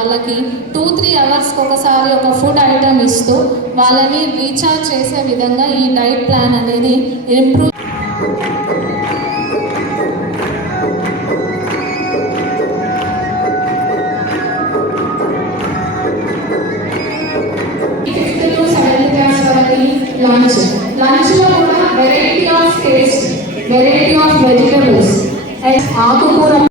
వాళ్ళకి two three అవర్స్కి ఒకసారి ఒక ఫుడ్ ఐటమ్ ఇస్తూ వాళ్ళని రీఛార్జ్ చేసే విధంగా ఈ డైట్ ప్లాన్ అనేది ఇంప్రూవ్ లంచ్ లంచ్లో కూడా variety of taste variety of vegetables ఆకుకూర